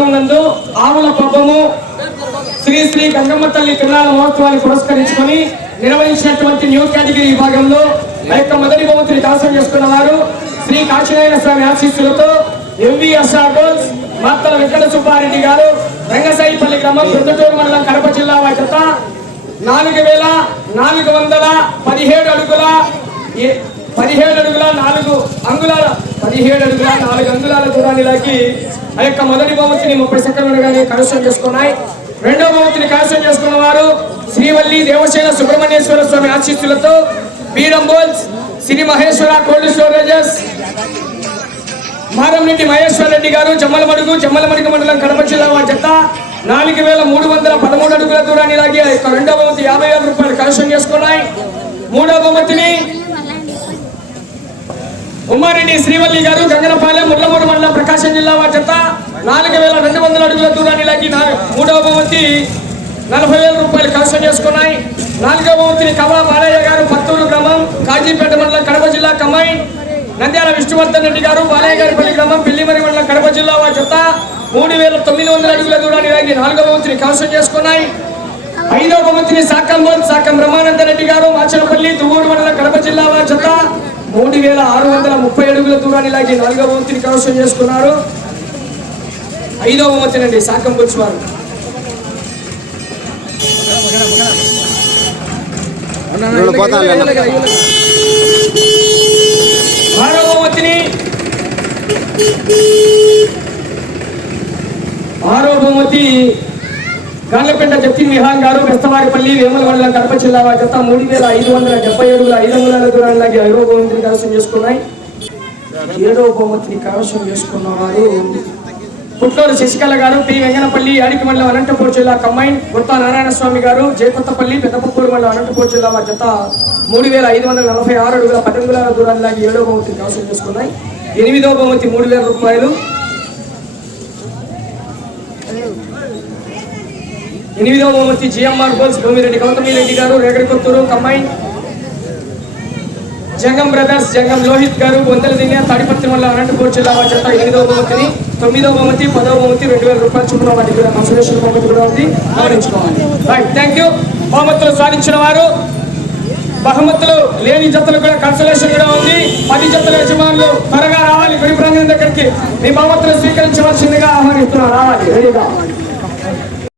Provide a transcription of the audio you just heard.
గ్రామం నందు ఆవుల పబ్బము శ్రీ శ్రీ గంగమ్మ తల్లి తిరునాళ్ళ మహోత్సవాన్ని పురస్కరించుకొని నిర్వహించినటువంటి న్యూ కేటగిరీ విభాగంలో ఆ యొక్క మొదటి బహుమతిని దాసం చేసుకున్న వారు శ్రీ కాశీనారాయణ స్వామి ఆశీస్సులతో ఎంవి అసాగోల్స్ మాత్తల వెంకట సుబ్బారెడ్డి గారు రంగసాయిపల్లి గ్రామం ప్రొద్దుటూరు మండలం కడప జిల్లా వారి నాలుగు వేల నాలుగు వందల పదిహేడు అడుగుల ఏ- పదిహేడు అడుగుల నాలుగు అంగుళాల పదిహేడు అడుగుల నాలుగు అంగుళాల దూరాన్ని లాగి ఆ యొక్క మొదటి భవంతిని ముప్పై సెకండ్లుగానే కలుషం చేసుకున్నాయి. రెండో భవంతిని కలుషం చేసుకున్న వారు శ్రీవల్లి దేవసేన సుబ్రహ్మణ్యేశ్వర స్వామి ఆశీస్సులతో బీడం బోల్స్ శ్రీ మహేశ్వర కోల్డ్ స్టోరేజెస్ మారంరెడ్డి మహేశ్వర్ రెడ్డి గారు జమ్మలమడుగు జమ్మలమడుగు మండలం కడప జిల్లా వారి జత నాలుగు వేల మూడు వందల పదమూడు అడుగుల దూరాన్ని లాగి ఆ యొక్క రెండవ బహుమతి యాభై వేల రూపాయలు కలెక్షన్ చేసుకున్నాయి. మూడవ భవంతిని ఉమ్మారెడ్డి శ్రీవల్లి గారు గంగనపాలెం ముర్లమూరు మండలం ప్రకాశం జిల్లా వారి జత నాలుగు వేల రెండు వందల అడుగుల దూరాన్ని లాగి మూడవ బహుమతి నలభై వేల రూపాయలు కలెక్షన్ చేసుకున్నాయి. నాలుగవ బహుమతిని కమల బాలయ్య గారు పత్తూరు గ్రామం కాజీపేట మండలం కడప జిల్లా కమ్మాయి. నంద్యాల విష్ణువర్ధన్ రెడ్డి గారు బాలయ్య గారి పల్లి గ్రామం పిల్లిమరి మండలం కడప జిల్లా వారి జత మూడు వేల తొమ్మిది వందల అడుగుల దూరాన్ని లాగి నాలుగవ బహుమతిని కలెక్షన్ చేసుకున్నాయి. ఐదవ బహుమతిని సాకం సాకం బ్రహ్మానంద రెడ్డి గారు మాచనపల్లి దువ్వూరు మండలం కడప జిల్లా వారి జత మూడు వేల ఆరు వందల ముప్పై అడుగుల దూరాన్ని లాగి నాలుగవ బహుమతిని కైవసం చేసుకున్నారు. ఐదవ బహుమతినండి సాకం బుల్స్ వారు ఆరవ బహుమతిని ఆరో బహుమతి గార్లపేట జతిన్ విహాన్ గారు బెస్తవారిపల్లి వేముల మండలం కడప జిల్లా వారి జత మూడు వేల ఐదు వందల డెబ్బై ఏడుగుల ఐదు వందల దూరానికి లాగి బహుమతిని కైవసం చేసుకున్నాయి. ఏడో బహుమతిని కైవసం చేసుకున్న వారు పుట్లూరు శశికళ గారు పి వెంగనపల్లి అడికి మండలం అనంతపూర్ జిల్లా కమ్మైన్ గుర్తా నారాయణ స్వామి గారు జయకొత్తపల్లి పెద్దపప్పూరు మండలం అనంతపూర్ జిల్లా వారి జత మూడు వేల ఐదు వందల నలభై ఆరు అడుగుల పద్దెనిమిది దూరాన్ని లాగి ఏడో బహుమతిని కైవసం చేసుకున్నాయి. ఎనిమిదో బహుమతి మూడు వేల రూపాయలు. ఎనిమిదవ బహుమతి జిఎంఆర్ గోల్స్ భూమిరెడ్డి గౌతమి రెడ్డి గారు రేగడి కొత్తూరు కంబైన్. జంగం బ్రదర్స్ జంగం లోహిత్ గారు వందల దిన తాడిపత్రి వల్ల అనంతపూర్ జిల్లా చేత ఎనిమిదవ బహుమతిని తొమ్మిదవ బహుమతి పదవ బహుమతి రెండు వేల రూపాయలు చొప్పున వాటి కూడా కన్సలేషన్ బహుమతి కూడా ఉంది. గమనించుకోవాలి. రైట్ థ్యాంక్ యూ బహుమతులు సాధించిన వారు. బహుమతులు లేని జతలు కూడా కన్సలేషన్ కూడా ఉంది. పది జతల యజమానులు త్వరగా రావాలి. గురి ప్రాంగణం దగ్గరికి మీ బహుమతులు స్వీకరించవలసిందిగా ఆహ్వానిస్తున్నారు. రావాలి. రెడీగా